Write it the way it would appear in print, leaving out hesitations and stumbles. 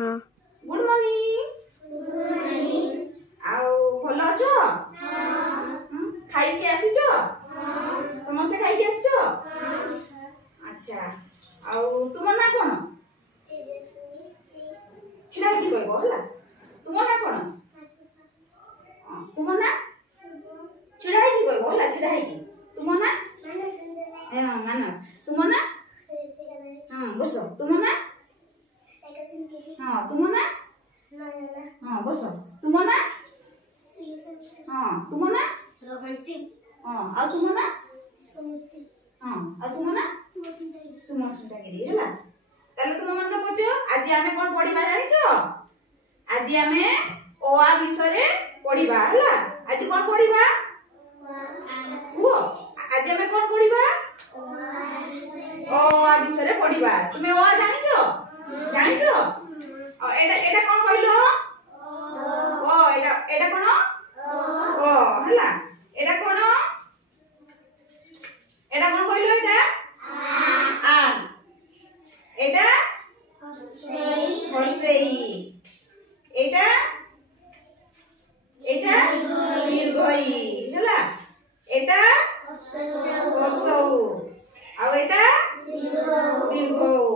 हाँ good morning आउ भल अछ खाई के आसी छ समस्त खाई के आसी छ अच्छा आउ तुम ना कोन छिड़ा की कहबो हला तुम ना कोन तुम ना छिड़ा की कहबो हला छिड़ा की तुम ना हां मानस तुम ना हां बसो तुम ना हाँ तुम ना हाँ बस तुम ना हाँ तुम ना हाँ आ तुम ना हाँ आ तुम ना सुमस्मिता गिरी हैला ताले तुम मन का पछो आज आमे कोन पढिबा जानि छ आज आमे ओ आ विषय रे पढिबा हैला आज कोन पढिबा ओ आज आमे कोन पढिबा ओ आ विषय रे पढिबा तुमे ओ आ जानि छ जानि छ एटा एटा कोन कहलो ओ एटा एटा कोन ओ हला एटा कोन कहलो एटा आन एटा हर्षेई एटा एटा दीर्घई हला एटा हर्षौ आ एटा दीर्घौ